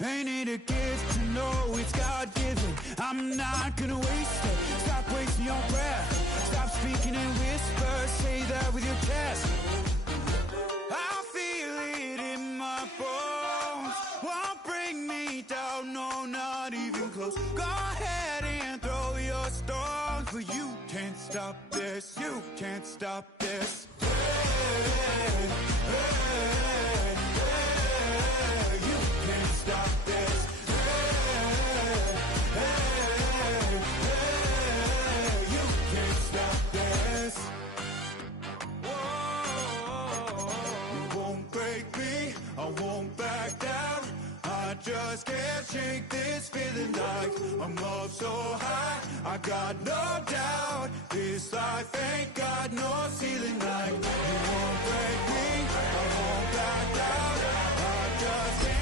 Ain't it a gift to know it's God-given? I'm not gonna waste it. Stop wasting your breath. Stop speaking in whispers. Say that with your chest. I feel it in my bones. Won't bring me down, no, not even close. Go ahead and throw your stones, but you can't stop this. You can't stop this. Hey, hey, hey, you can't stop this. Hey, hey, hey, you can't stop this. Whoa, you won't break me, I won't back down. I just can't shake this feeling like I'm up so high. I got no doubt this life ain't got no ceiling like. You won't break me, I won't back down. I just can't.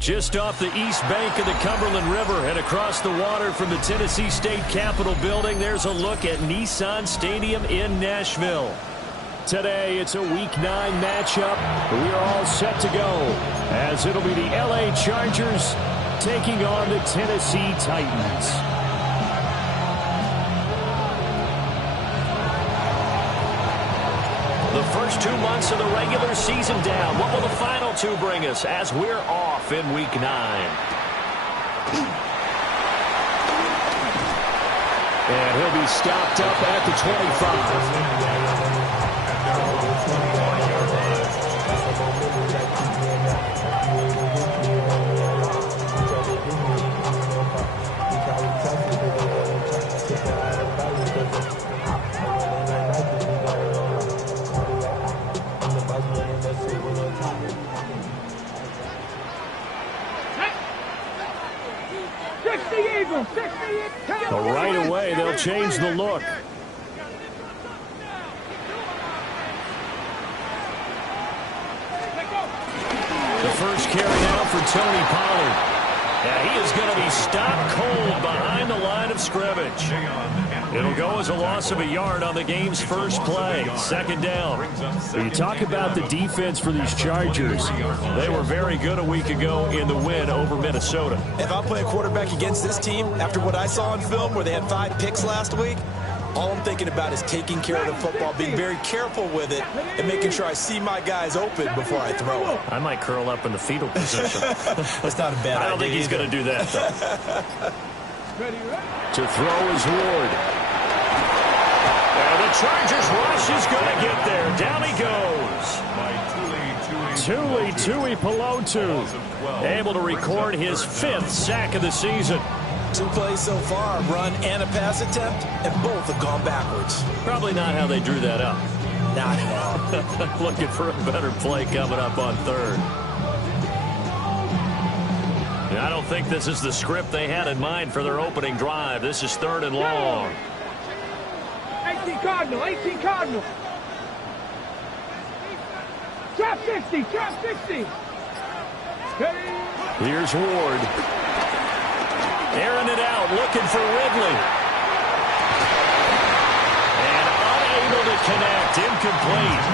Just off the east bank of the Cumberland River and across the water from the Tennessee State Capitol building, there's a look at Nissan Stadium in Nashville. Today, it's a Week 9 matchup. We are all set to go as it'll be the LA Chargers taking on the Tennessee Titans. The first 2 months of the regular season down. What will the final 2 bring us as we're off in Week 9? And he'll be stopped up at the 25. But right away, they'll change the look. The first carry out for Tony Pollard. Yeah, he is going to be stopped cold behind the line of scrimmage. It'll go as a loss of a yard on the game's first play. Second down. When you talk about the defense for these Chargers, they were very good a week ago in the win over Minnesota. If I play a quarterback against this team, after what I saw on film where they had 5 picks last week, all I'm thinking about is taking care of the football, being very careful with it, and making sure I see my guys open before I throw it. I might curl up in the fetal position. That's not a bad idea. I don't think he's going to do that, though. To throw is Ward. And the Chargers rush is going to get there. Down he goes. Tuli Pelotu, able to record his 5th sack of the season. 2 plays so far, run and a pass attempt, and both have gone backwards. Probably not how they drew that up. Not at all. Looking for a better play coming up on 3rd. I don't think this is the script they had in mind for their opening drive. This is 3rd and long. 18 Cardinal. Trap 60. Here's Ward. Airing it out, looking for Ridley. And unable to connect, incomplete.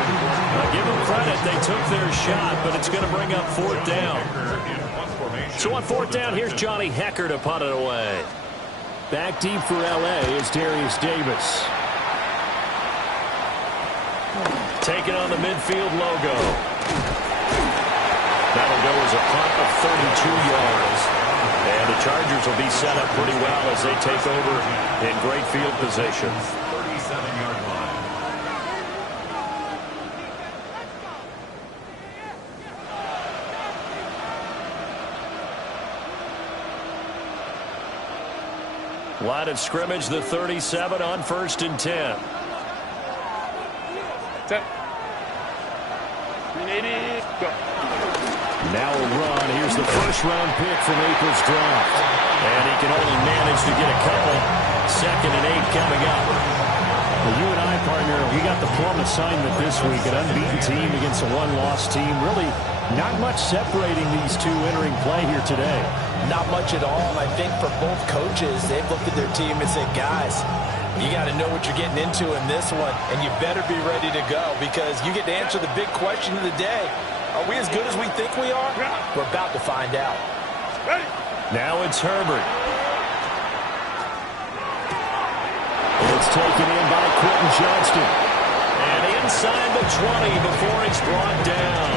Now give them credit, they took their shot, but it's going to bring up 4th down. So on 4th down, here's Johnny Hecker to punt it away. Back deep for L.A. is Darius Davis. Taking on the midfield logo. That'll go as a punt of 32 yards. And the Chargers will be set up pretty well as they take over in great field position. 37-yard line. Line of scrimmage, the 37 on 1st and 10. Now a run. Here's the first-round pick from April's draft. And he can only manage to get a couple. 2nd and 8 coming up. Well, you and I, partner, we got the plum assignment this week. An unbeaten team against a one-loss team. Really not much separating these two entering play here today. Not much at all. And I think for both coaches, they've looked at their team and said, guys, you got to know what you're getting into in this one, and you better be ready to go because you get to answer the big question of the day. Are we as good as we think we are? We're about to find out. Now it's Herbert. It's taken in by Quentin Johnston. And inside the 20 before he's brought down.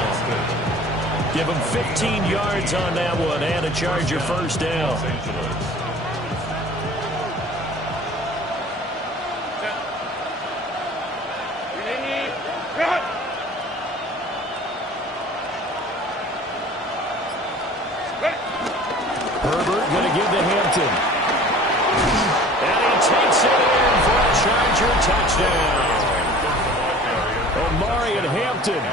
Give him 15 yards on that one and a Charger first down. Herbert going to give to Hampton. And he takes it in for a Charger touchdown. Omarion Hampton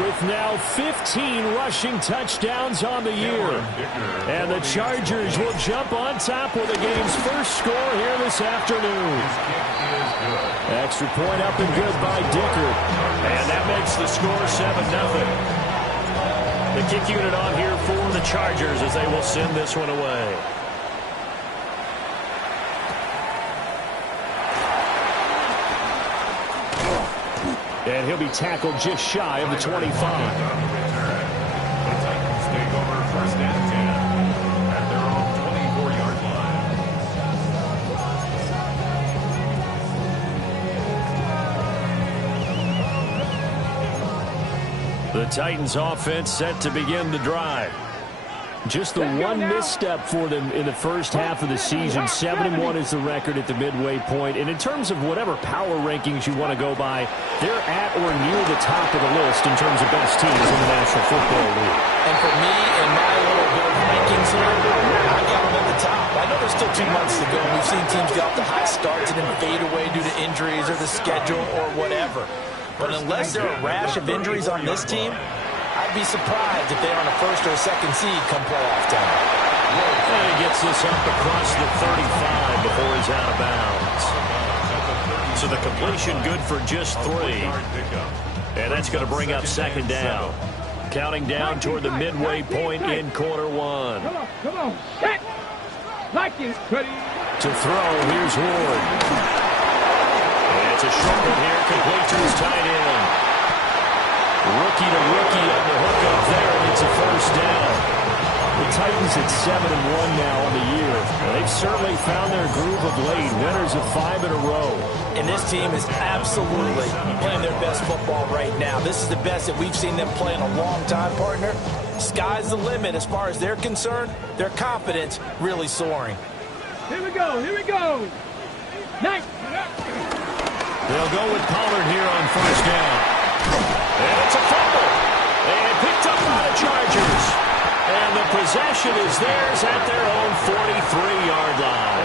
with now 15 rushing touchdowns on the year. And the Chargers will jump on top with the game's first score here this afternoon. Extra point up and good by Dickert. And that makes the score 7-0. The kick unit on here for the Chargers as they will send this one away. And he'll be tackled just shy of the 25. The Titans take over 1st and 10 at their own 24-yard line. The Titans offense set to begin the drive. Just the one misstep for them in the first half of the season. 7-1 is the record at the midway point. And in terms of whatever power rankings you want to go by, they're at or near the top of the list in terms of best teams in the National Football League. And for me, in my little bit of rankings here, I got them at the top. I know there's still 2 months to go. We've seen teams get off to hot starts and then fade away due to injuries or the schedule or whatever. But unless there are a rash of injuries on this team, I'd be surprised if they're on a 1st or 2nd seed come playoff time. And he gets this up across the 35 before he's out of bounds. So the completion good for just 3. And that's going to bring up 2nd down. Counting down toward the midway point in quarter 1. Come on. Set. Like it. Ready. To throw, here's Ward. And it's a short one here, complete to his tight end. Rookie to rookie on the hook up there, and it's a first down. The Titans at 7-1 now on the year. They've certainly found their groove of late. Winners of 5 in a row. And this team is absolutely playing their best football right now. This is the best that we've seen them play in a long time, partner. Sky's the limit as far as they're concerned. Their confidence really soaring. Here we go. Here we go. Nice. They'll go with Pollard here on first down. And it's a fumble. And picked up by the Chargers. And the possession is theirs at their own 43-yard line.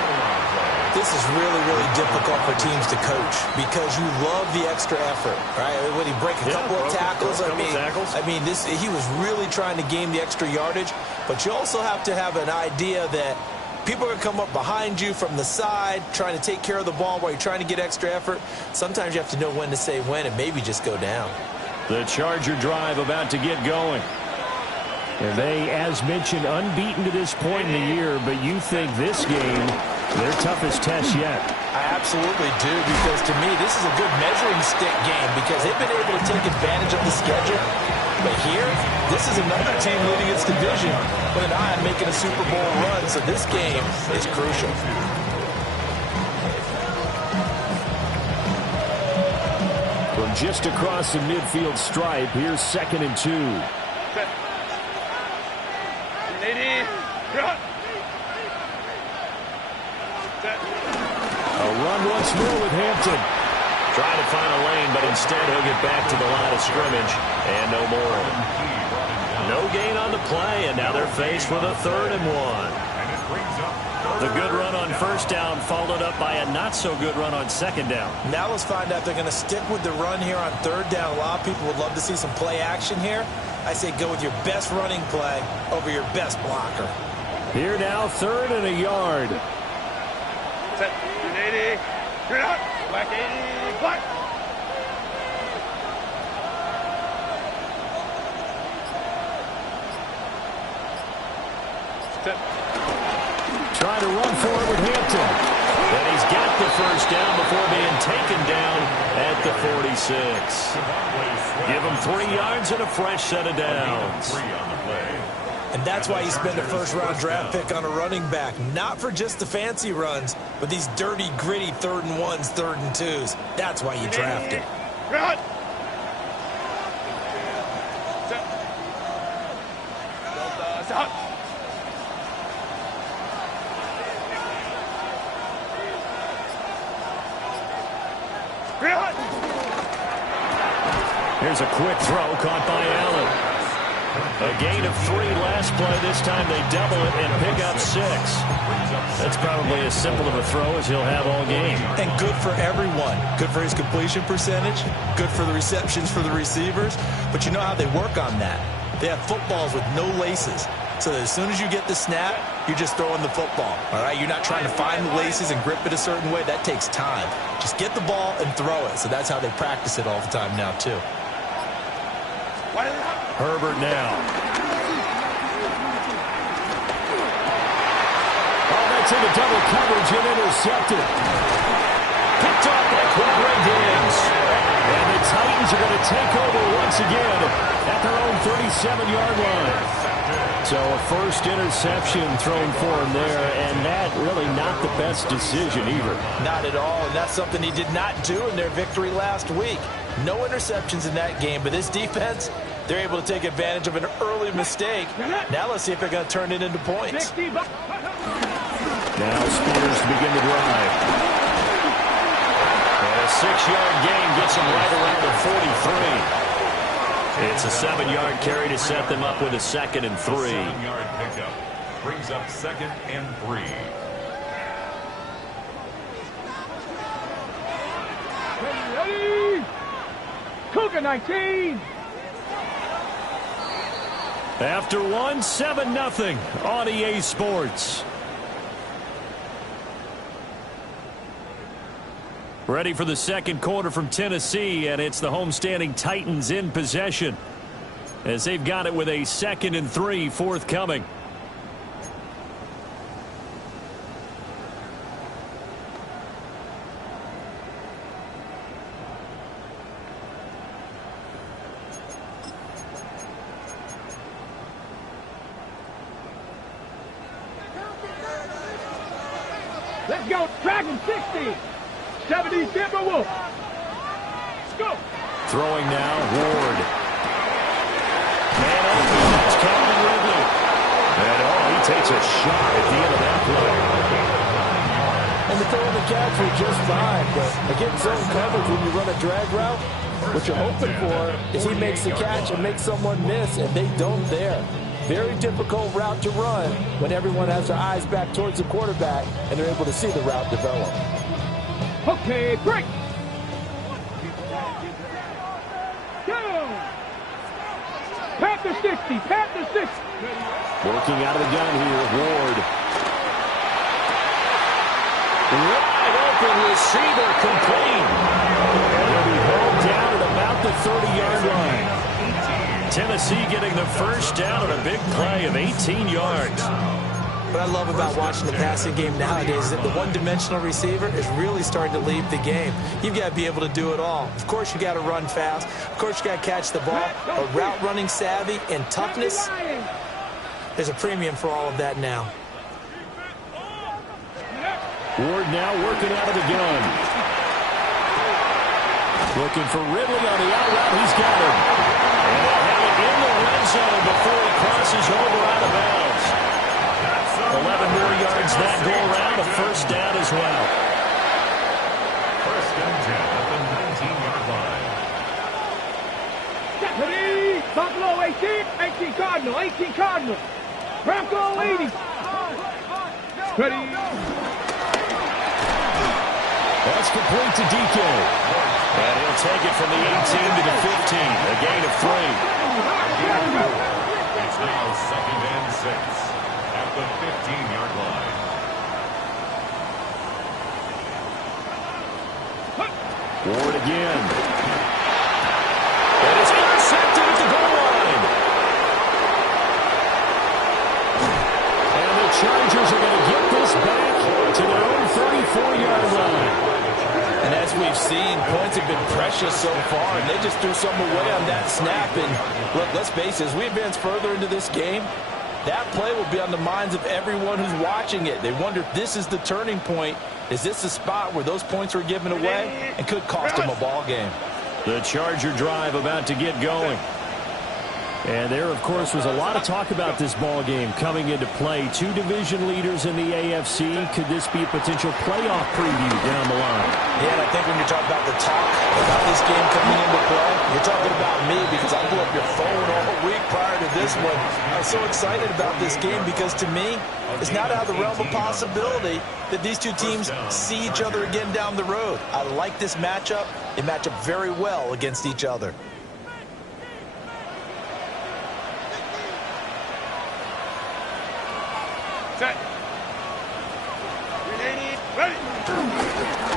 This is really, really difficult for teams to coach because you love the extra effort, right? When he break a couple of tackles, he was really trying to gain the extra yardage. But you also have to have an idea that people are going to come up behind you from the side, trying to take care of the ball while you're trying to get extra effort. Sometimes you have to know when to say when and maybe just go down. The Charger drive about to get going. And they, as mentioned, unbeaten to this point in the year, but you think this game, their toughest test yet. I absolutely do, because to me, this is a good measuring stick game because they've been able to take advantage of the schedule. But here, this is another team leading its division with an eye on making a Super Bowl run, so this game is crucial. From just across the midfield stripe, here's 2nd and 2. A run once more with Hampton. Trying to find a lane, but instead he'll get back to the line of scrimmage. And no more. No gain on the play, and now they're faced with a 3rd and 1. And it brings up The good run on first down followed up by a not-so-good run on second down. Now let's find out if they're going to stick with the run here on third down. A lot of people would love to see some play action here. I say go with your best running play over your best blocker. Here now, 3rd and a yard. Set. 80. Clear out. Black 80. Black. Set. Trying to run forward with Hampton. And he's got the first down before being taken down at the 46. Give him 3 yards and a fresh set of downs. And that's why you spend a first-round draft pick on a running back. Not for just the fancy runs, but these dirty, gritty 3rd and 1s, 3rd and 2s. That's why you draft him. Run. Set. Here's a quick throw caught by Allen. A gain of 3 last play. This time they double it and pick up 6. That's probably as simple of a throw as he'll have all game. And good for everyone. Good for his completion percentage. Good for the receptions for the receivers. But you know how they work on that. They have footballs with no laces. So that as soon as you get the snap, you're just throwing the football. All right? You're not trying to find the laces and grip it a certain way. That takes time. Just get the ball and throw it. So that's how they practice it all the time now, too. Herbert now. Oh, that's into double coverage and intercepted. Picked off by Quadre Diggs. And the Titans are going to take over once again at their own 37-yard line. So a first interception thrown for him there, and that really not the best decision either. Not at all, and that's something he did not do in their victory last week. No interceptions in that game, but this defense, they're able to take advantage of an early mistake. Now let's see if they're going to turn it into points. Now Spears to begin the drive. And a 6-yard gain gets them right around the 43. It's a 7-yard carry to set them up with a 2nd and 3. 7-yard pickup brings up 2nd and 3. Ready. Cougar 19. After 1, 7-0 on EA Sports. Ready for the second quarter from Tennessee, and it's the homestanding Titans in possession as they've got it with a 2nd and 3 forthcoming. Let's go. Dragon 60. 70 Timberwolf. Let's go. Throwing now, Ward. Man open, that's Calvin Ridley. And he takes a shot at the end of that play. And the throw in the catch was just fine, but against zone coverage when you run a drag route, what you're hoping for is he makes the catch and makes someone miss, and they don't there. Very difficult route to run when everyone has their eyes back towards the quarterback and they're able to see the route develop. Okay, break. Go. Panther 60. Panther 60. Working out of the gun here, Ward. Wide open receiver complete. And he'll be held down at about the 30-yard line. Tennessee getting the first down on a big play of 18 yards. What I love about watching the passing game nowadays is that the one-dimensional receiver is really starting to leave the game. You've got to be able to do it all. Of course, you got to run fast. Of course, you got to catch the ball. But route running savvy and toughness, there's a premium for all of that now. Ward now working out of the gun. Looking for Ridley on the out route. He's got him. And they'll have it in the red zone before he crosses over out of bounds. 11 more yards that go around. A first down as well. First and 10 at the 19-yard line. Ready. Buffalo 18. 18 Cardinal. 18 Cardinal. Bronco 80. Ready. That's complete to DK. And he'll take it from the 18 to the 15. A gain of 3. It's now 2nd and 6 at the 15-yard line. Ward again. It is intercepted at the goal line. And the Chargers are going to get this back to their own 34-yard line. And as we've seen, points have been precious so far, and they just threw something away on that snap. And look, let's face it, as we advance further into this game, that play will be on the minds of everyone who's watching it. They wonder if this is the turning point. Is this the spot where those points were given away and could cost them a ball game? The Charger drive about to get going. And there, of course, was a lot of talk about this ball game coming into play. 2 division leaders in the AFC. Could this be a potential playoff preview down the line? Yeah, and I think when you're talking about the talk about this game coming into play, you're talking about me because I blew up your phone all week prior to this one. I'm so excited about this game because to me, it's not out of the realm of possibility that these two teams see each other again down the road. I like this matchup. They match up very well against each other.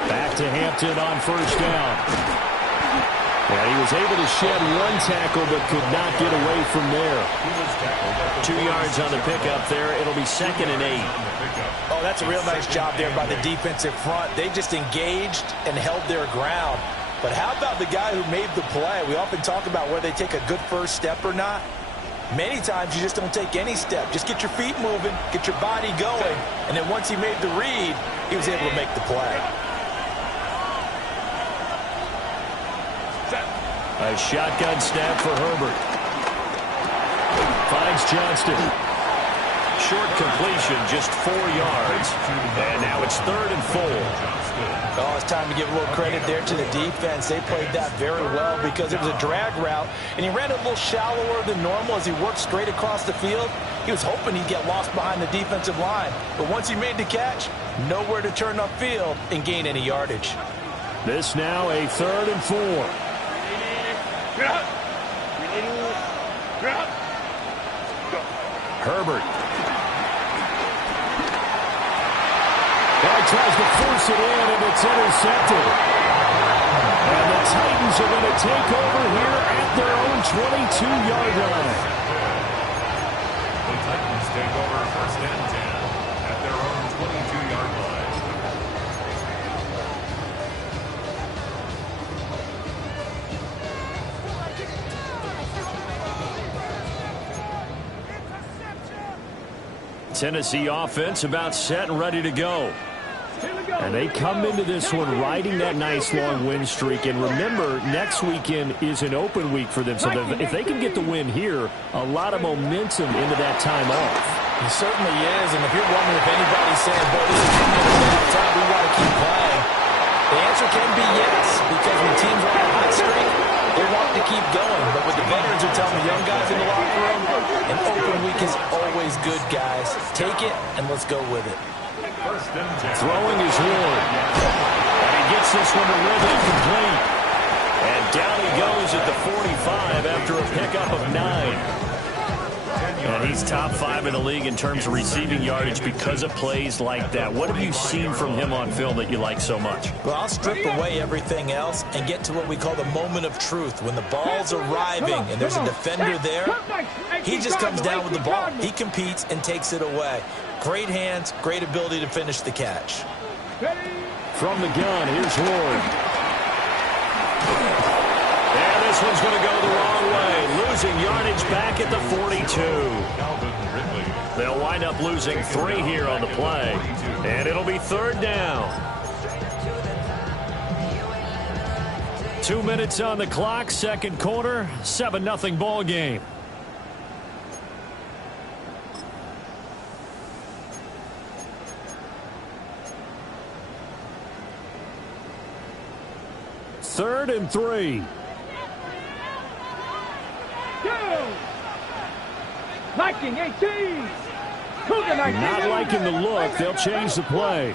Back to Hampton on first down. And he was able to shed 1 tackle but could not get away from there. 2 yards on the pickup there. It'll be 2nd and 8. Oh, that's a real nice job there by the defensive front. They just engaged and held their ground. But how about the guy who made the play? We often talk about whether they take a good first step or not. Many times you just don't take any step. Just get your feet moving, get your body going, and then once he made the read, he was able to make the play. A shotgun snap for Herbert. Finds Johnston. Short completion, just 4 yards. And now it's 3rd and 4. Oh, it's time to give a little credit there to the defense. They played that very well because it was a drag route, and he ran a little shallower than normal as he worked straight across the field. He was hoping he'd get lost behind the defensive line, but once he made the catch, nowhere to turn upfield and gain any yardage. This now a 3rd and 4. Herbert. Tries to force it in, and it's intercepted. And the Titans are going to take over here at their own 22-yard line. The Titans take over 1st and 10 at their own 22-yard line. Tennessee offense about set and ready to go. And they come into this one riding that nice long win streak. And remember, next weekend is an open week for them. So if they can get the win here, a lot of momentum into that time off. It certainly is. And if you're wondering if anybody's saying, boy, this is a bad time, we want to keep playing, the answer can be yes. Because when teams are on a hot streak, they want to keep going. But with the veterans who tell the young guys in the locker room, an open week is always good, guys. Take it, and let's go with it. Throwing is Ward. And he gets this one to Ridley complete. And down he goes at the 45 after a pickup of 9. And he's top 5 in the league in terms of receiving yardage because of plays like that. What have you seen from him on film that you like so much? Well, I'll strip away everything else and get to what we call the moment of truth. When the ball's arriving and there's a defender there, he just comes down with the ball. He competes and takes it away. Great hands, great ability to finish the catch. From the gun, here's Ward. And this one's going to go the wrong way. Losing yardage back at the 42. They'll wind up losing 3 here on the play. And it'll be 3rd down. 2 minutes on the clock, 2nd quarter, 7-0 ball game. Third and 3. Go! Viking 18. Not liking the look. They'll change the play.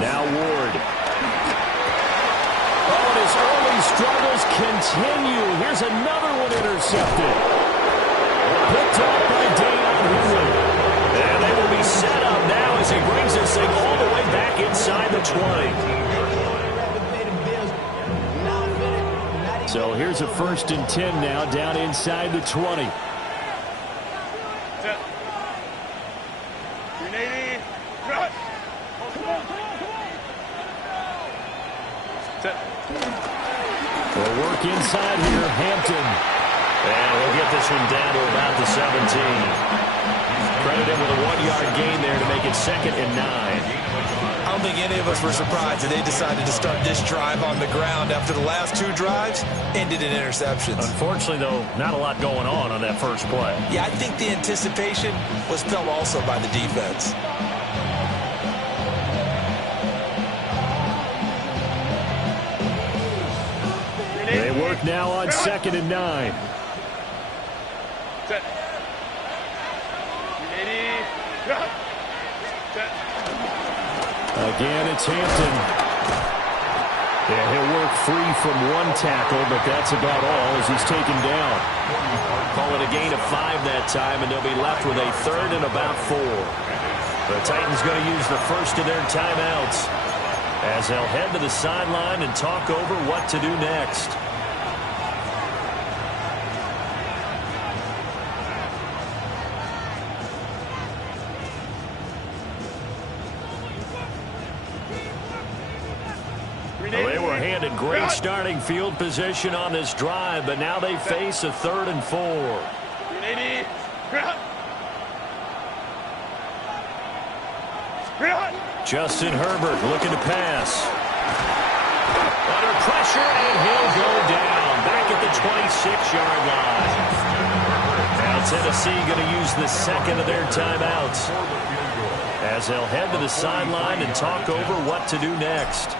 Now Ward. Oh, and his early struggles continue. Here's another one intercepted. Picked up by Deion Henry. And they will be set up now as he brings this thing all the way back inside the 20. So here's a 1st and 10 now down inside the 20. They'll work inside here, Hampton. And we'll get this one down to about the 17. Credit him with a 1-yard gain there to make it 2nd and 9. I don't think any of us were surprised that they decided to start this drive on the ground after the last 2 drives ended in interceptions. Unfortunately, though, not a lot going on that first play. Yeah, I think the anticipation was felt also by the defense. They work now on 2nd and 9. Again, it's Hampton. Yeah, he'll work free from 1 tackle, but that's about all as he's taken down. Call it a gain of 5 that time, and they'll be left with a 3rd and about 4. The Titans going to use the first of their timeouts as they'll head to the sideline and talk over what to do next. Well, they were handed great starting field position on this drive, but now they face a 3rd and 4. Justin Herbert looking to pass. Under pressure, and he'll go down back at the 26-yard line. Now Tennessee going to use the 2nd of their timeouts as they'll head to the sideline and talk over what to do next.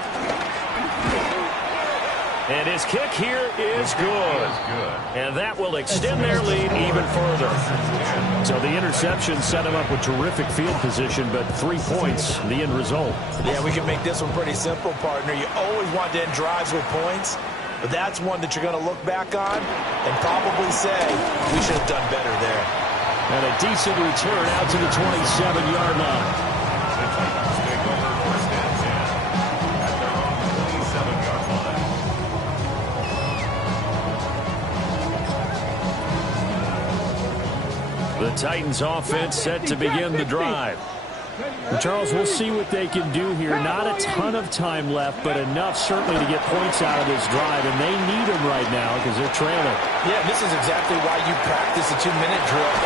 And his kick here is good. And that will extend their lead even further. So the interception set him up with terrific field position, but 3 points, the end result. Yeah, we can make this one pretty simple, partner. You always want to end drives with points, but that's one that you're going to look back on and probably say, we should have done better there. And a decent return out to the 27-yard line. The Titans offense set to begin the drive. Charles, we'll see what they can do here. Not a ton of time left, but enough certainly to get points out of this drive, and they need them right now because they're trailing. Yeah, this is exactly why you practice a 2-minute drill.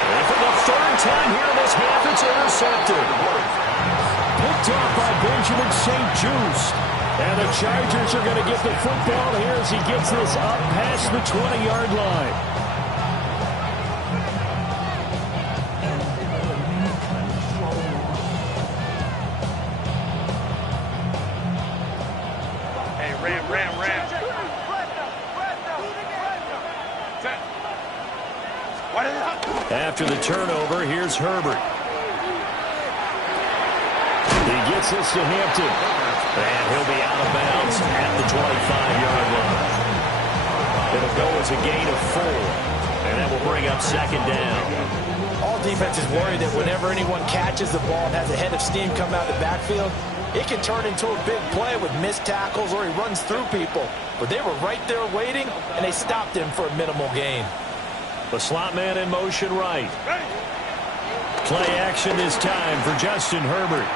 And for the 3rd time here in this half, it's intercepted. Picked off by Benjamin St. Juste. And the Chargers are going to get the football here as he gets this up past the 20-yard line. After the turnover, here's Herbert. He gets this to Hampton. And he'll be out of bounds at the 25-yard line. It'll go as a gain of 4. And that will bring up 2nd down. All defenses worry that whenever anyone catches the ball and has a head of steam come out of the backfield, it can turn into a big play with missed tackles or he runs through people. But they were right there waiting, and they stopped him for a minimal gain. The slot man in motion right. Play action this time for Justin Herbert.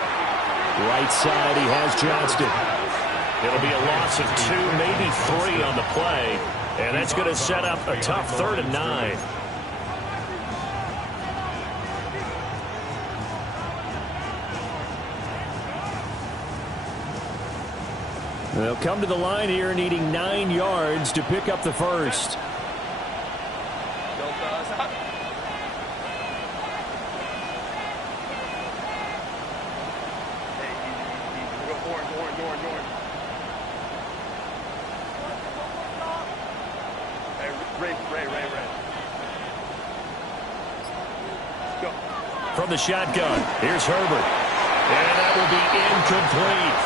Right side, he has Johnston. It'll be a loss of 2, maybe 3 on the play. And that's going to set up a tough 3rd and 9. They'll come to the line here needing 9 yards to pick up the first. From the shotgun, here's Herbert. And that will be incomplete.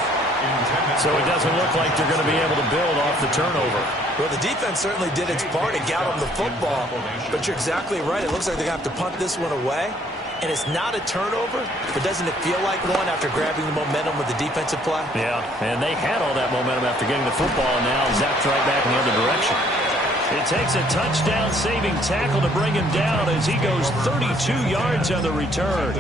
So it doesn't look like they're going to be able to build off the turnover. Well, the defense certainly did its part to get them the football. But you're exactly right. It looks like they're going to have to punt this one away. And it's not a turnover, but doesn't it feel like one after grabbing the momentum with the defensive play? Yeah, and they had all that momentum after getting the football, and now zapped right back in the other direction. It takes a touchdown-saving tackle to bring him down as he goes 32 yards on the return.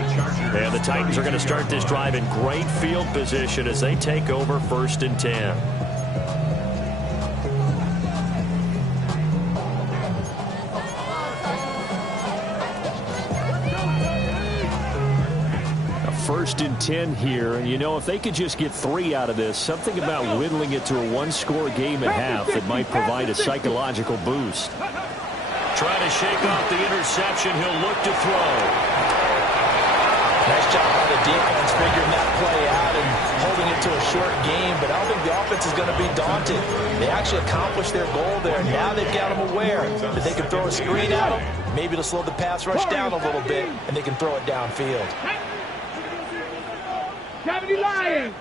And the Titans are going to start this drive in great field position as they take over 1st and 10. First and 10 here, and you know, if they could just get 3 out of this, something about whittling it to a one-score game at half that might provide a psychological boost. Trying to shake off the interception, he'll look to throw. Nice job by the defense figuring that play out and holding it to a short game, but I don't think the offense is going to be daunted. They actually accomplished their goal there. Now they've got them aware that they can throw a screen at them, maybe to slow the pass rush down a little bit, and they can throw it downfield. 70 Lions.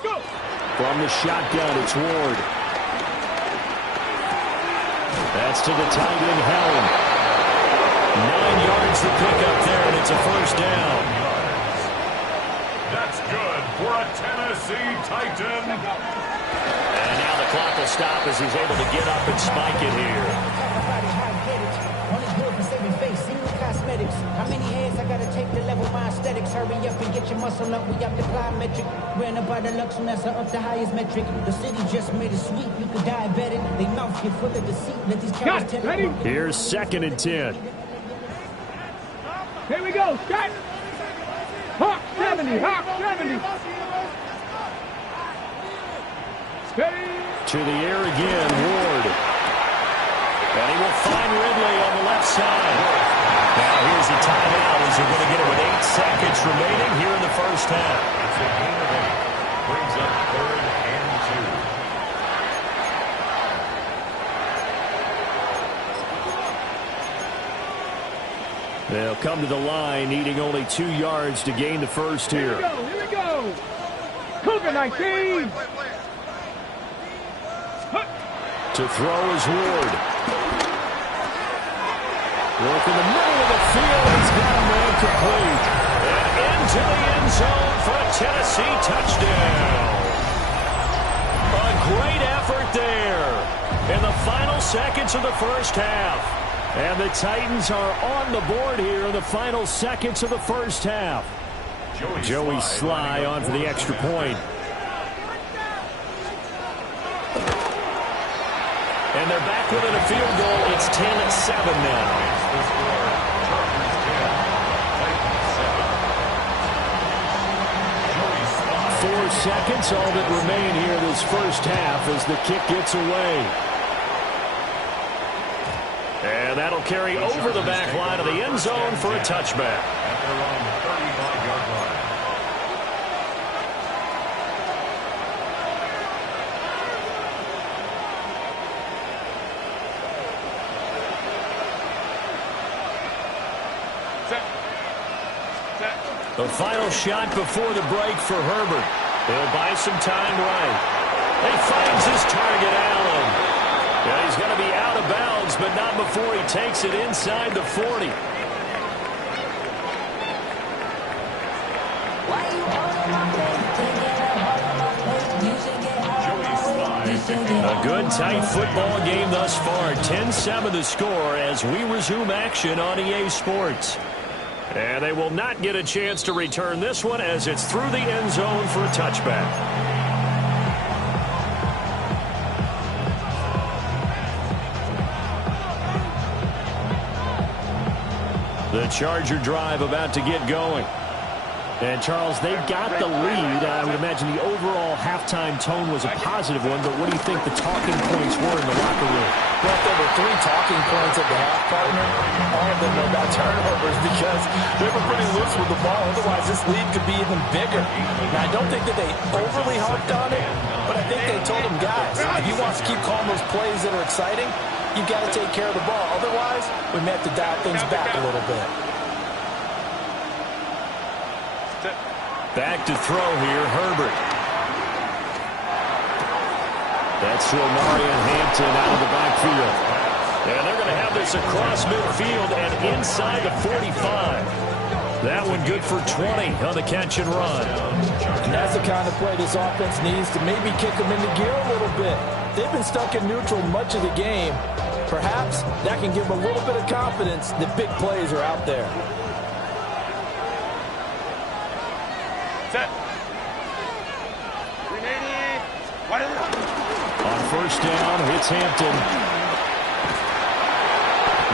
Go. From the shotgun, it's Ward. That's to the tight end, Helm. 9 yards to pick up there, and it's a first down. That's good for a Tennessee Titan. And now the clock will stop as he's able to get up and spike it here. How many heads I gotta take to level my aesthetics? Hurry up and get your muscle up. We up the plyometric. Ran up by the lux and that's up the highest metric. The city just made it sweet. You could diabetic. They mouth get full of deceit. Let these cowards tell ready? Here's 2nd and 10. Here we go. Shot. Hawk 70. Hawk 70. Steady. To the air again, Ward. And he will find Ridley on the left side. Now here's the timeout as they're going to get it with 8 seconds remaining here in the first half. It's a gain of 8. Brings up 3rd and 2. They'll come to the line, needing only 2 yards to gain the first here. Here we go. Cougar 19. To throw is Ward. Work in the middle of the field. He's got him incomplete. And into the end zone for a Tennessee touchdown. A great effort there in the final seconds of the first half. And the Titans are on the board here in the final seconds of the first half. Joey Sly on for the extra point. And they're back within a field goal. It's 10-7 now. 4 seconds, all that remain here this first half as the kick gets away. And that'll carry over the back line of the end zone for a touchback. At their own 35-yard line. The final shot before the break for Herbert. He'll buy some time right. He finds his target, Allen. Yeah, he's going to be out of bounds, but not before he takes it inside the 40. A good, tight football game thus far. 10-7 the score as we resume action on EA Sports. And they will not get a chance to return this one as it's through the end zone for a touchback. The Charger drive about to get going. And, Charles, they've got the lead. I would imagine the overall halftime tone was a positive one, but what do you think the talking points were in the locker room? Well, if there were 3 talking points at the half, partner, all of them were about turnovers because they were pretty loose with the ball. Otherwise, this lead could be even bigger. Now, I don't think that they overly harped on it, but I think they told him, guys, if he wants to keep calling those plays that are exciting, you've got to take care of the ball. Otherwise, we may have to dial things back a little bit. Back to throw here, Herbert. That's to Omarion Hampton out of the backfield. And they're going to have this across midfield and inside the 45. That one good for 20 on the catch and run. And that's the kind of play this offense needs to maybe kick them into gear a little bit. They've been stuck in neutral much of the game. Perhaps that can give them a little bit of confidence that big plays are out there. Set. On first down, hits Hampton.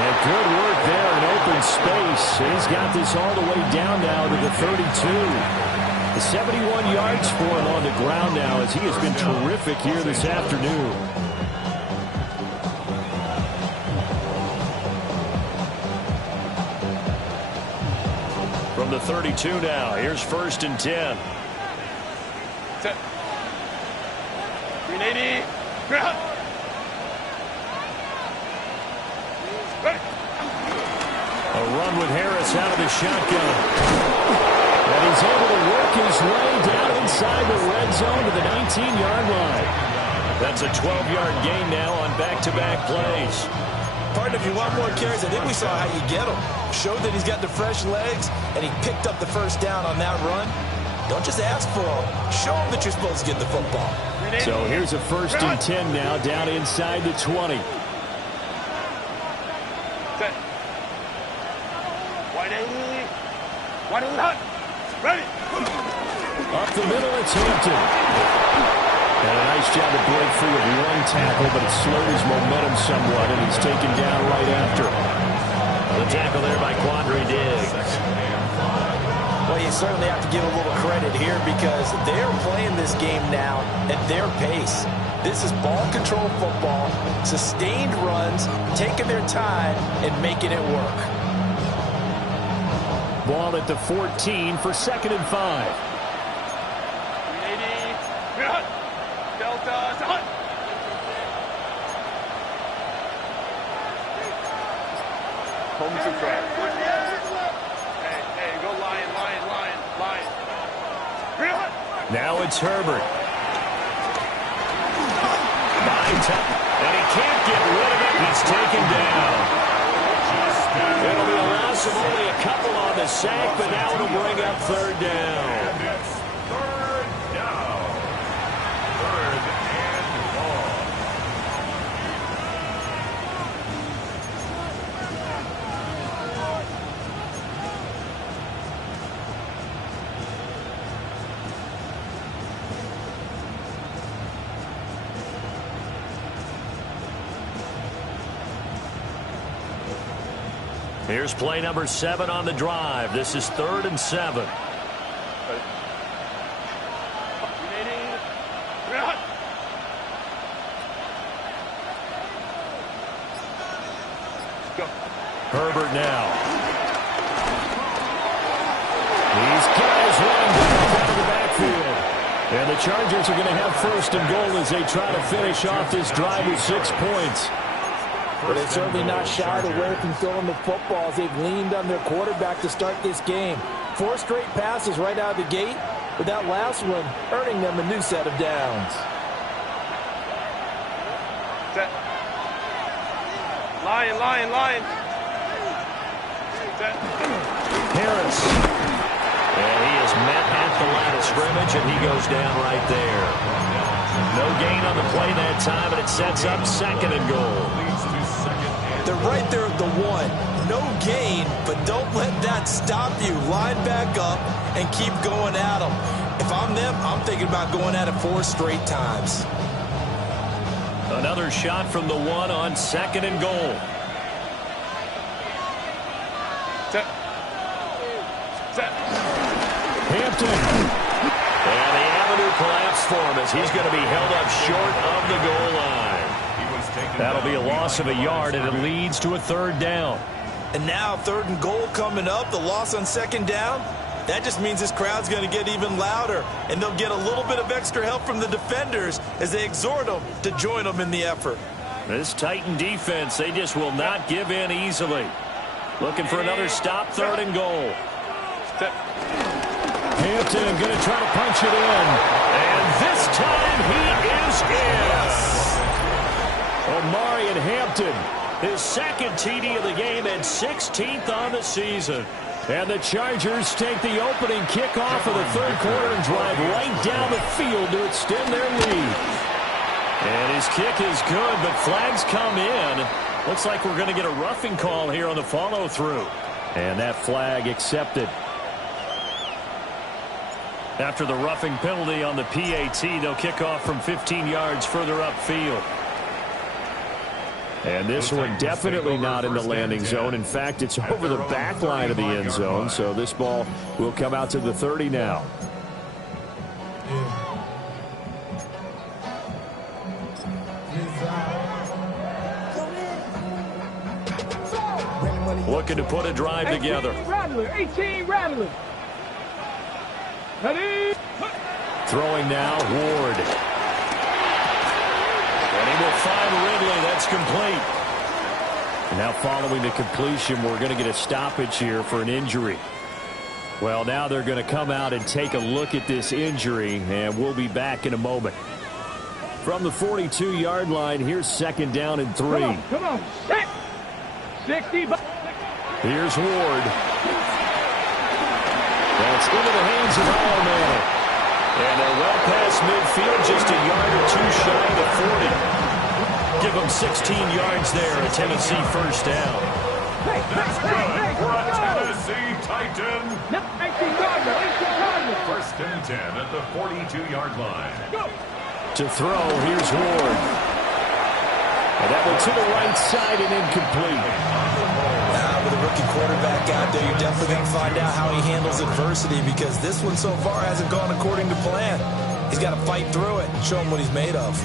And good work there in open space. He's got this all the way down now to the 32. The 71 yards for him on the ground now as he has been terrific here this afternoon. From the 32 now, here's first and 10. Set. 380. A run with Harris out of the shotgun. And he's able to work his way down inside the red zone to the 19-yard line. That's a 12-yard gain now on back-to-back plays. Partner, if you want more carries, I think we saw how you get him. Showed that he's got the fresh legs, and he picked up the first down on that run. Don't just ask for him. Show him that you're supposed to get the football. So here's a first and 10 now down inside the 20. Set. Wide 80. Wide 80 hot. Ready. Up the middle, it's Hampton. And a nice job to break free of one tackle, but it slowed his momentum somewhat, and he's taken down right after. The tackle there by Quandre Diggs. Well, you certainly have to give a little credit here because they're playing this game now at their pace. This is ball control football, sustained runs, taking their time and making it work. Ball at the 14 for 2nd and 5. 380. Delta. Hot. Home to track. Hey, go lion. Now it's Herbert. And he can't get rid of it. He's taken down. It'll be a loss of only a couple on the sack, but now it'll bring up 3rd down. And it's 3rd down. 3rd and long. Here's play number 7 on the drive. This is 3rd and 7. Herbert now. These guys running back out of the backfield. And the Chargers are going to have 1st and goal as they try to finish off this drive with 6 points. But they're certainly not shied away from throwing the football as they've leaned on their quarterback to start this game. 4 straight passes right out of the gate, with that last one earning them a new set of downs. Set. Lion. Set. Harris. And he is met at the line of scrimmage, and he goes down right there. No gain on the play that time, and it sets up 2nd and goal. They're right there at the 1. No gain, but don't let that stop you. Line back up and keep going at them. If I'm them, I'm thinking about going at it 4 straight times. Another shot from the 1 on 2nd and goal. Set. Hampton. And the avenue collapsed for him as he's going to be held up short of the goal line. That'll be a loss of a yard, and it leads to a 3rd down. And now 3rd and goal coming up. The loss on 2nd down. That just means this crowd's going to get even louder, and they'll get a little bit of extra help from the defenders as they exhort them to join them in the effort. This Titan defense, they just will not give in easily. Looking for another stop, 3rd and goal. Hampton going to try to punch it in. And this time he is in. Omarion Hampton, his 2nd TD of the game and 16th on the season. And the Chargers take the opening kickoff of the 3rd quarter and drive right down the field to extend their lead. And his kick is good, but flags come in. Looks like we're going to get a roughing call here on the follow-through. And that flag accepted. After the roughing penalty on the PAT, they'll kick off from 15 yards further upfield. And this one definitely not in the landing zone. In fact, it's over the back line of the end zone. So this ball will come out to the 30 now. Looking to put a drive together. 18 Rattler. Ready? Throwing now, Ward. And he will find Ridley. That's complete. Now following the completion, we're going to get a stoppage here for an injury. Well, now they're going to come out and take a look at this injury, and we'll be back in a moment. From the 42-yard line, here's 2nd down and 3. Come on. Set. 60. Here's Ward. That's into the hands of Allman. And they're well past midfield, just a yard or two shy of 40. Give them 16 yards there, a Tennessee 1st down. For a Tennessee Titan. 1st and 10 at the 42-yard line. To throw, here's Ward. And that one to the right side and incomplete. With a rookie quarterback out there, you're definitely going to find out how he handles adversity, because this one so far hasn't gone according to plan. He's got to fight through it and show him what he's made of.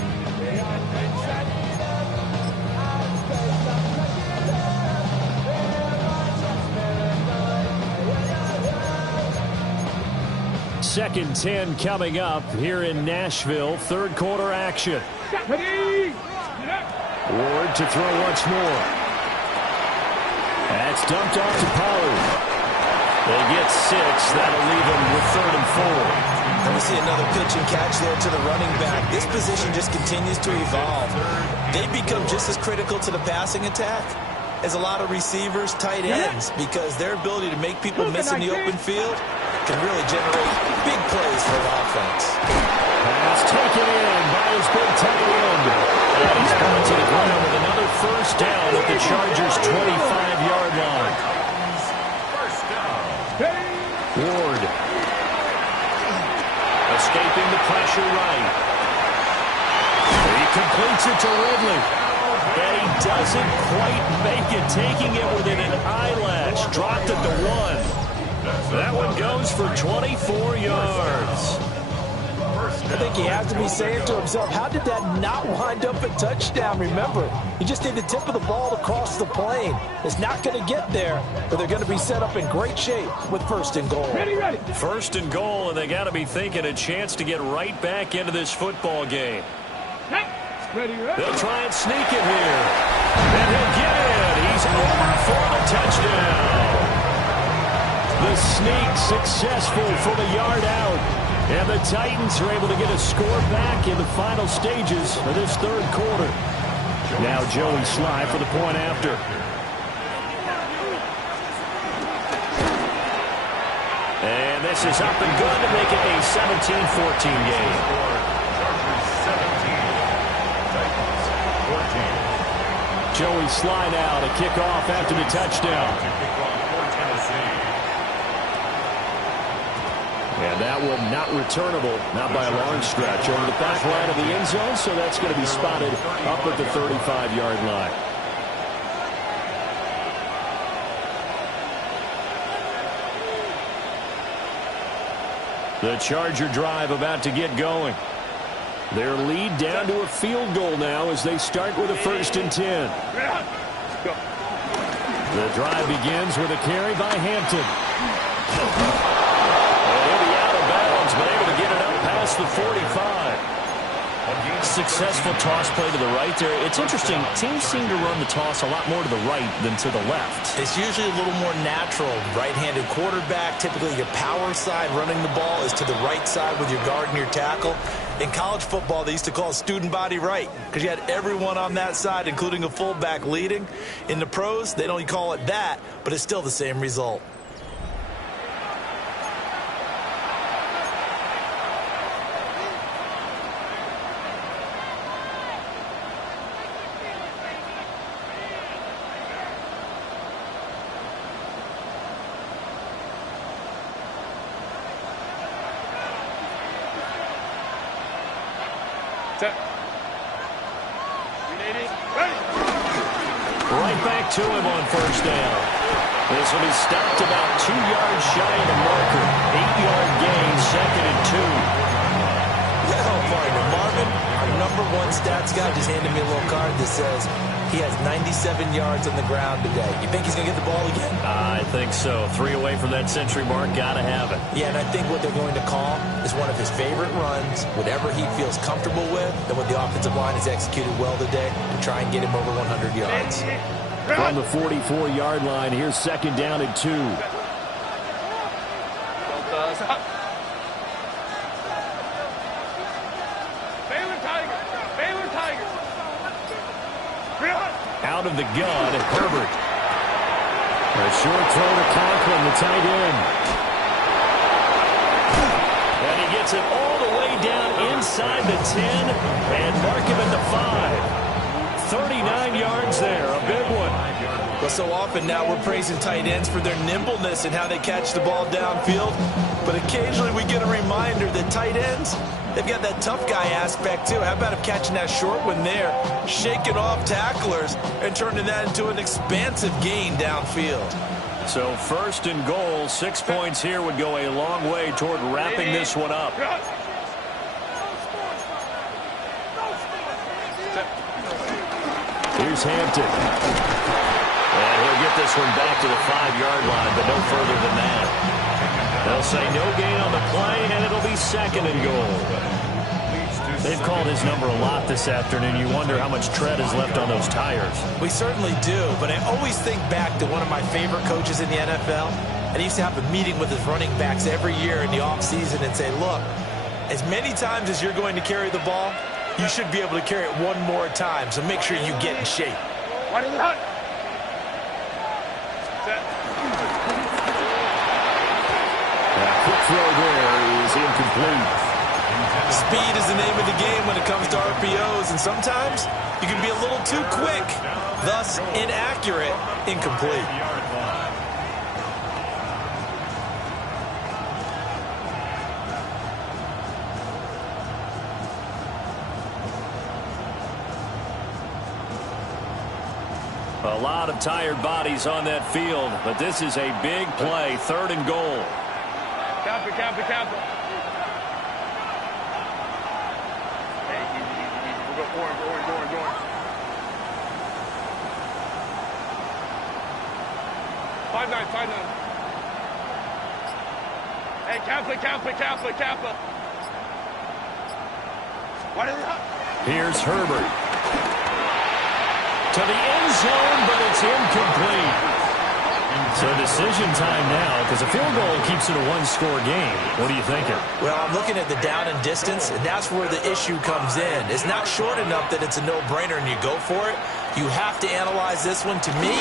Second 10 coming up here in Nashville. 3rd quarter action. Ward to throw once more. That's dumped off to Pollard. They get 6. That'll leave them with 3rd and 4. And we see another pitch and catch there to the running back. This position just continues to evolve. They become just as critical to the passing attack as a lot of receivers, tight ends, because their ability to make people miss in the open field can really generate big plays for an offense. Pass taken in by his big tight end. And he's coming to the ground with another 1st down at the Chargers' 25-yard line. 1st down. Ward. Escaping the pressure right. He completes it to Ridley. And he doesn't quite make it, taking it within an eyelash. Dropped at the 1. That one goes for 24 yards. I think he has to be saying to himself, how did that not wind up a touchdown? Remember, you just need the tip of the ball to cross the plane. It's not going to get there, but they're going to be set up in great shape with 1st and goal. Ready. 1st and goal, and they got to be thinking a chance to get right back into this football game. Ready. They'll try and sneak it here. And he'll get in. He's over for the touchdown. The sneak successful from a yard out. And the Titans are able to get a score back in the final stages of this 3rd quarter. Now Joey Sly for the point after. And this is up and good to make it a 17-14 game. Chargers 17. Titans 14. Joey Sly now to kick off after the touchdown. To kick off for Tennessee. And that one not returnable, not by a long stretch, over the back line of the end zone, so that's going to be spotted up at the 35-yard line. The Charger drive about to get going. Their lead down to a field goal now as they start with a 1st and 10. The drive begins with a carry by Hampton. across the 45. Successful toss play to the right there. It's interesting. Teams seem to run the toss a lot more to the right than to the left. It's usually a little more natural. Right-handed quarterback, typically your power side running the ball is to the right side with your guard and your tackle. In college football, they used to call it student body right because you had everyone on that side, including a fullback leading. In the pros, they don't call it that, but it's still the same result. Right back to him on first down. This will be stopped about 2 yards shy of the marker. 8-yard gain, 2nd and 2. Oh, partner, Marvin, our #1 stats guy, just handed me a little card that says he has 97 yards on the ground today. You think he's going to get the ball again? I think so. 3 away from that century mark. Got to have it. Yeah, and I think what they're going to call is one of his favorite runs, whatever he feels comfortable with, and what the offensive line has executed well today to try and get him over 100 yards. From the 44-yard line, here's 2nd down and 2. Out of the gun, Herbert. A short throw to Conklin, the tight end. And he gets it all the way down inside the 10 and mark him at the 5. 39 yards there, a big one. Well, so often now we're praising tight ends for their nimbleness and how they catch the ball downfield. But occasionally we get a reminder that tight ends, they've got that tough guy aspect too. How about him catching that short one there, shaking off tacklers, and turning that into an expansive gain downfield? So 1st and goal, 6 points here would go a long way toward wrapping this one up. Here's Hampton. And he'll get this one back to the 5-yard line, but no further than that. They'll say no gain on the play, and it'll be 2nd and goal. They've called his number a lot this afternoon. You wonder how much tread is left on those tires. We certainly do, but I always think back to one of my favorite coaches in the NFL, and he used to have a meeting with his running backs every year in the offseason and say, look, as many times as you're going to carry the ball, you should be able to carry it one more time, so make sure you get in shape. Quick throw there is incomplete. Speed is the name of the game when it comes to RPOs, and sometimes you can be a little too quick, thus inaccurate, incomplete. A lot of tired bodies on that field, but this is a big play, 3rd and goal. Cap it. Hey, we'll go orange. 5-9. Hey, cap it. What is it? Here's Herbert. To the end zone, but it's incomplete. So decision time now, because a field goal keeps it a one-score game. What are you thinking? Well, I'm looking at the down and distance, and that's where the issue comes in. It's not short enough that it's a no-brainer and you go for it. You have to analyze this one. To me,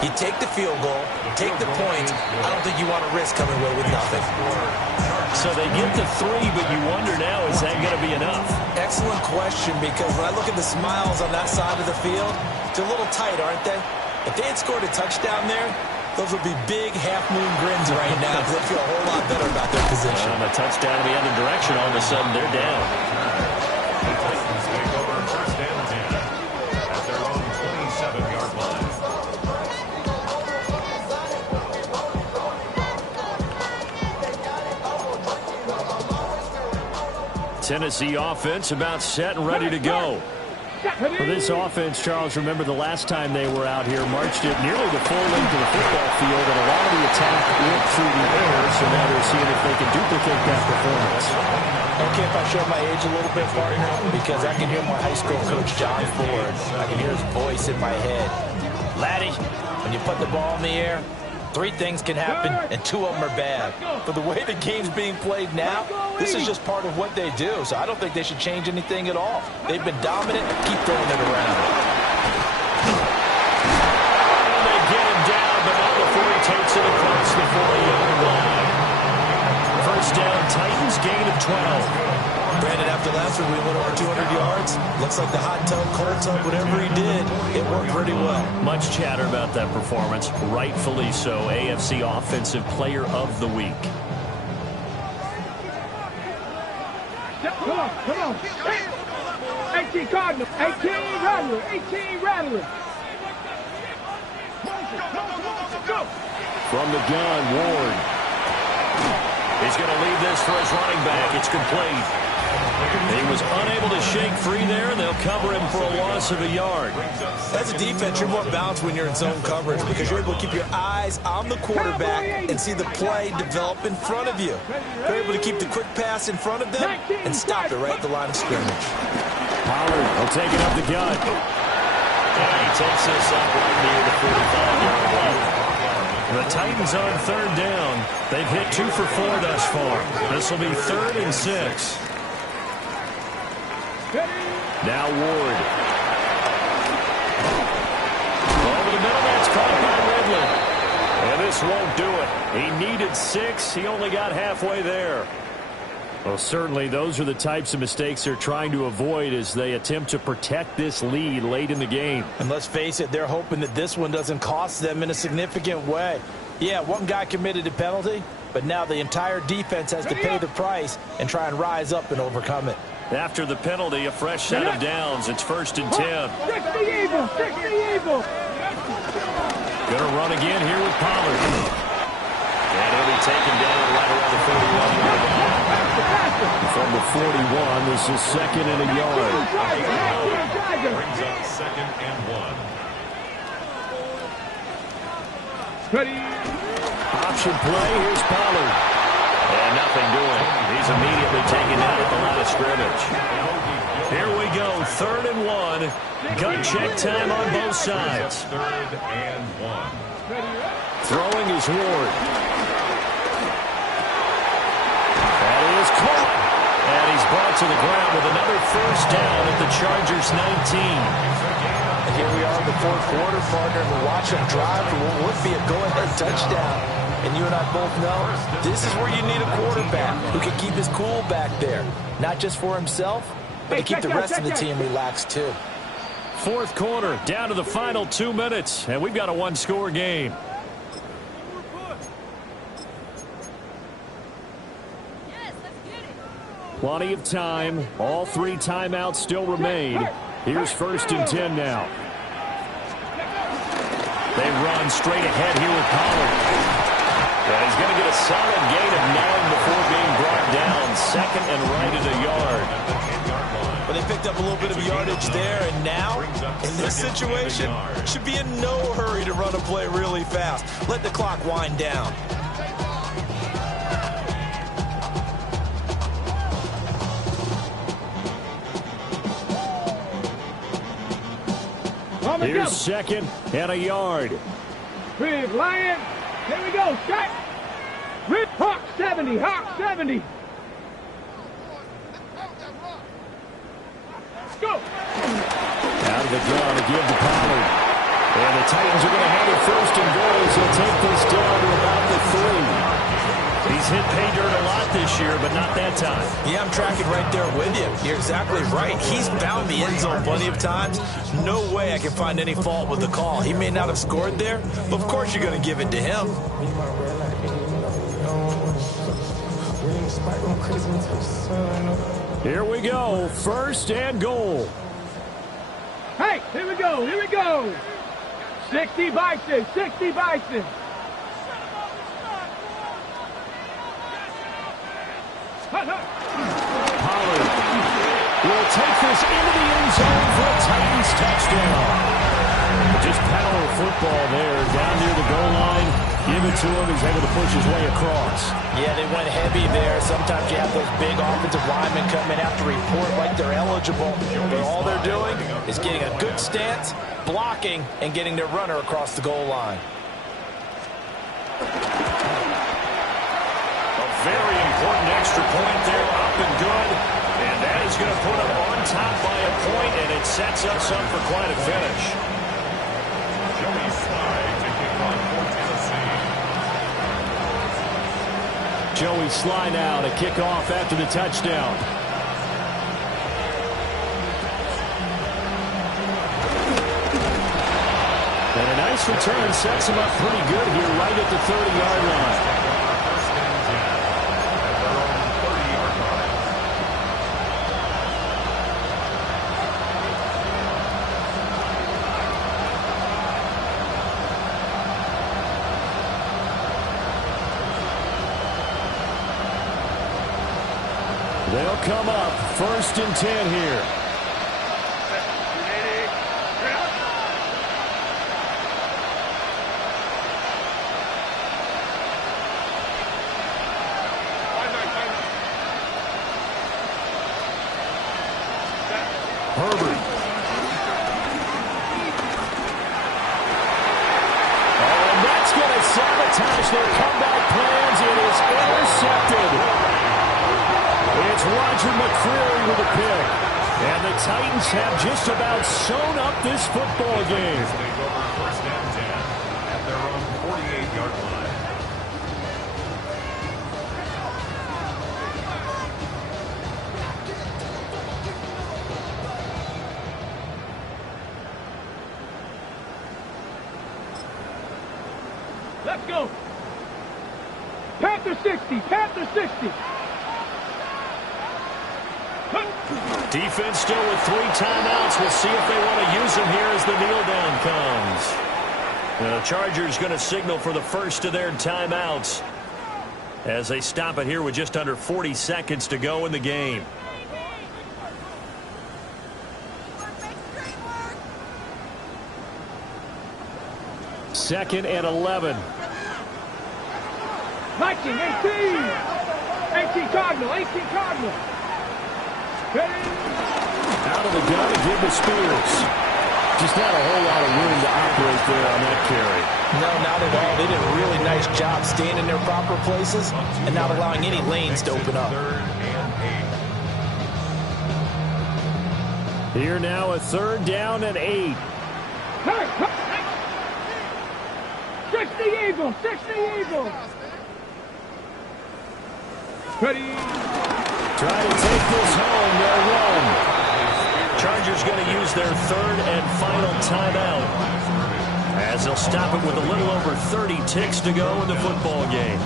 you take the field goal, take the points. I don't think you want to risk coming away with nothing. So they get the 3, but you wonder now, is that going to be enough? Excellent question, because when I look at the smiles on that side of the field, they're a little tight, aren't they? If they had scored a touchdown there, those would be big half-moon grins right now because they feel a whole lot better about their position. On a touchdown in the other direction, all of a sudden they're down. The Titans take over 1st and 10 at their own 27-yard line. Tennessee offense about set and ready to go. For this offense, Charles, remember the last time they were out here, marched it nearly the full length of the football field, and a lot of the attack went through the air, so now they're seeing if they can duplicate that performance. Okay, if I show my age a little bit, partner, because I can hear my high school coach, John Ford. I can hear his voice in my head. Laddie, when you put the ball in the air, 3 things can happen, and 2 of them are bad. But the way the game's being played now, this is just part of what they do, so I don't think they should change anything at all. They've been dominant. Keep throwing it around. And they get him down, but not before he takes it across the 40-yard line. First down, Titans, gain of 12. Brandon, after last week, we went over 200 yards. Looks like the hot tub, cold tub, whatever he did, it worked pretty well. Much chatter about that performance. Rightfully so. AFC Offensive Player of the Week. Come on. 18 Cardinal. 18 Rattler. 18 Rattler. From the gun, Ward. He's going to leave this for his running back. It's complete. He was unable to shake free there. They'll cover him for a loss of a yard. As a defense, you're more balanced when you're in zone coverage because you're able to keep your eyes on the quarterback and see the play develop in front of you. You're able to keep the quick pass in front of them and stop it right at the line of scrimmage. Pollard will take it up the gut. And he takes this up right near the 45-yard line. The Titans on third down. They've hit 2 for 4 thus far. This will be 3rd and 6. Now Ward. Over the middle, that's caught by Ridley. And this won't do it. He needed 6. He only got halfway there. Well, certainly those are the types of mistakes they're trying to avoid as they attempt to protect this lead late in the game. And let's face it, they're hoping that this one doesn't cost them in a significant way. Yeah, one guy committed a penalty, but now the entire defense has to pay the price and try and rise up and overcome it. After the penalty, a fresh set of downs. It's 1st and 10. 60 evil. 60 evil. Going to run again here with Pollard. And he'll be taken down right around the 41-yard line. From the 41, this is 2nd and a yard. Brings up 2nd and 1. Ready. Option play, here's Pollard. And nothing doing. He's immediately taken down at the line of scrimmage. Here we go, 3rd and 1. Gun check time on both sides. 3rd and 1. Throwing is Ward. That is caught. And he's brought to the ground with another first down at the Chargers 19. And here we are in the 4th quarter, partner, and we're watching them drive for what would be a go-ahead touchdown. And you and I both know this is where you need a quarterback who can keep his cool back there. Not just for himself, but to keep the rest of the team relaxed too. 4th quarter, down to the final 2 minutes, and we've got a 1-score game. Plenty of time. All 3 timeouts still remain. Here's 1st and 10 now. They run straight ahead here with Pollard. And he's going to get a solid gain of 9 before being brought down. 2nd and right at a yard. But they picked up a little bit of yardage there, and now, in this situation, should be in no hurry to run a play really fast. Let the clock wind down. Here's 2nd and a yard. Big Lion. Here we go. Strike. Rip Hawk 70. Hawk 70. Go. Out of the gun to give to Pollard. And the Titans are going to have it 1st and goal as they'll take this down to about the 3. He's hit pay dirt a lot this year, but not that time. Yeah, I'm tracking right there with you. You're exactly right. He's found the end zone plenty of times. No way I can find any fault with the call. He may not have scored there, but of course you're going to give it to him. Here we go. 1st and goal. Hey, here we go. Here we go. 60 Bison. 60 Bison. Pollard will take this into the end zone for a Titans touchdown. Just power football there, down near the goal line. Give it to him. He's able to push his way across. Yeah, they went heavy there. Sometimes you have those big offensive linemen come in after report like they're eligible. But all they're doing is getting a good stance, blocking, and getting their runner across the goal line. A very important extra point there, up and good. And that is going to put them on top by a point, and it sets us up for quite a finish. Joey Sly taking on for Tennessee. Joey Sly now to kick off after the touchdown. And a nice return sets him up pretty good here right at the 30-yard line. First and 10 at their own 30-yard line. They'll come up 1st and 10 here. Herbert. Oh, and that's going to sabotage their comeback plans. It is intercepted. It's Roger McCreary with a pick. And the Titans have just about sewn up this football game. Take over first and 10 at their own 48-yard line. Let's go. Panther 60. Panther 60. Defense still with 3 timeouts. We'll see if they want to use them here as the kneel down comes. The Chargers going to signal for the first of their timeouts as they stop it here with just under 40 seconds to go in the game. Second and 11. 19, 18. 18 Cardinal. 18 Cardinal. Out of the gun to give to Spears. Just not a whole lot of room to operate there on that carry. No, not at all. They did a really nice job staying in their proper places and not allowing any lanes to open up. 3rd and 8. Here now, a 3rd down and 8. 60 Eagles. 60 Eagles. Ready. Try to take this home. They'll run. Chargers going to use their 3rd and final timeout as they'll stop it with a little over 30 ticks to go in the football game.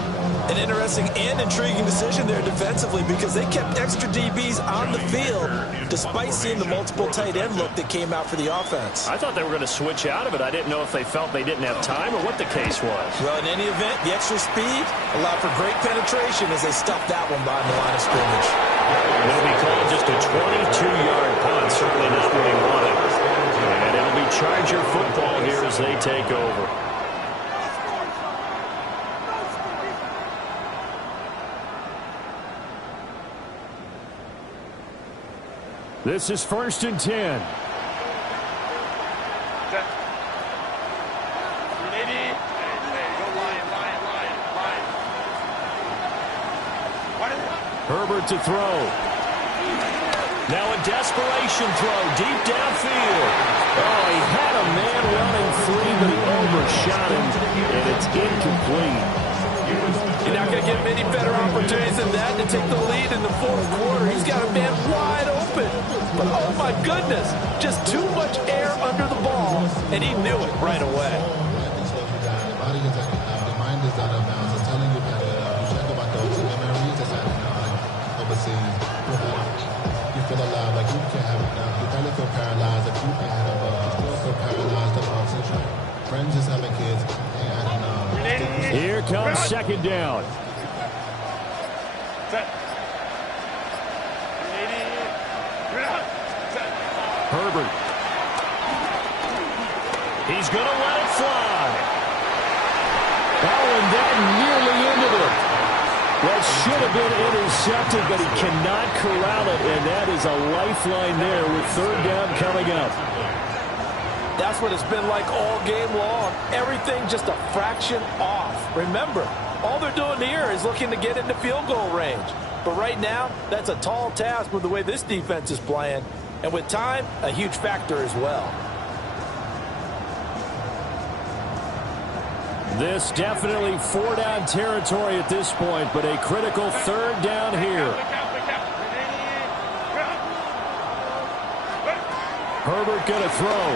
An interesting and intriguing decision there defensively because they kept extra DBs on the field despite seeing the multiple tight end look that came out for the offense. I thought they were going to switch out of it. I didn't know if they felt they didn't have time or what the case was. Well, in any event, the extra speed allowed for great penetration as they stuffed that one behind the line of scrimmage. It'll be called just a 22-yard punt, certainly not what he wanted. And it'll be Charger football here as they take over. This is 1st and 10. Herbert to throw. Now a desperation throw deep downfield. Oh, he had a man running free, but he overshot him, and it's incomplete. You're not going to get many better opportunities than that to take the lead in the 4th quarter. He's got a man wide open. But, oh, my goodness, just too much air under the ball, and he knew it right away. The body is the mind is out of bounds. It's telling you that you check about those memories that overseas. You feel alive like you can't have enough. You probably feel paralyzed like you can't have enough. You still feel paralyzed about syndrome. Friends just having kids ain't had enough. Here comes 2nd down. Herbert. He's going to let it fly. Oh, and that nearly ended it. That should have been intercepted, but he cannot corral it, and that is a lifeline there with third down coming up. That's what it's been like all game long. Everything just a fraction off. Remember, all they're doing here is looking to get into field goal range. But right now, that's a tall task with the way this defense is playing. And with time, a huge factor as well. This definitely four-down territory at this point, but a critical third down here. Herbert going to throw.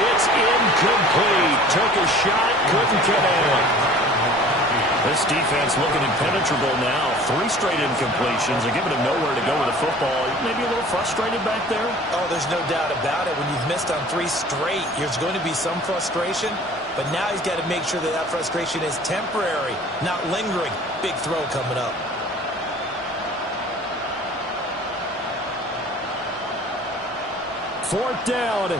It's incomplete. Took a shot, couldn't connect. This defense looking impenetrable now. 3 straight incompletions are giving him nowhere to go with the football. Maybe a little frustrated back there? Oh, there's no doubt about it. When you've missed on 3 straight, there's going to be some frustration. But now he's got to make sure that that frustration is temporary, not lingering. Big throw coming up. Fourth down,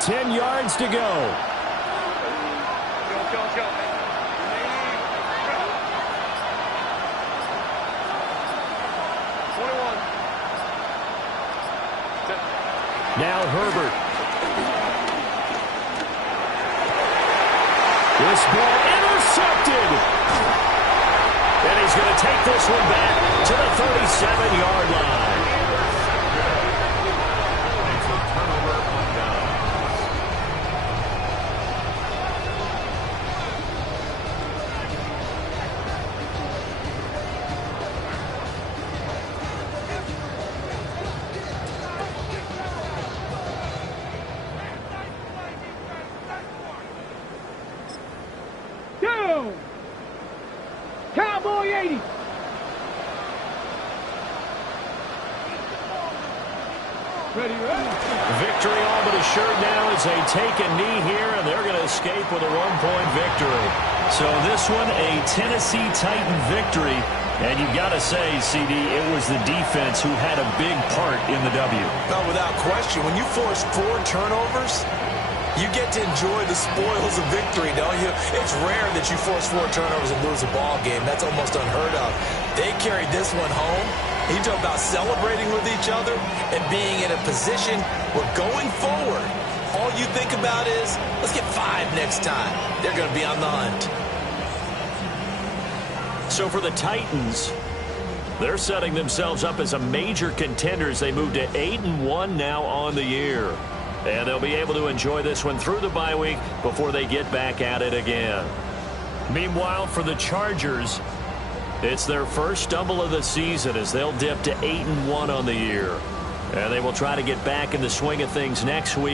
10 yards to go. Go. Now Herbert. This ball intercepted. And he's going to take this one back to the 37-yard line. Cowboy 80. Ready. Victory all but assured now as they take a knee here, and they're going to escape with a one-point victory. So this one, a Tennessee Titan victory. And you've got to say, CD, it was the defense who had a big part in the W. No, without question. When you force 4 turnovers, you get to enjoy the spoils of victory, don't you? It's rare that you force 4 turnovers and lose a ball game. That's almost unheard of. They carried this one home. You talk about celebrating with each other and being in a position where going forward, all you think about is, let's get 5 next time. They're going to be on the hunt. So for the Titans, they're setting themselves up as a major contender as they move to 8-1 now on the year. And they'll be able to enjoy this one through the bye week before they get back at it again. Meanwhile, for the Chargers, it's their first stumble of the season as they'll dip to 8-1 on the year. And they will try to get back in the swing of things next week.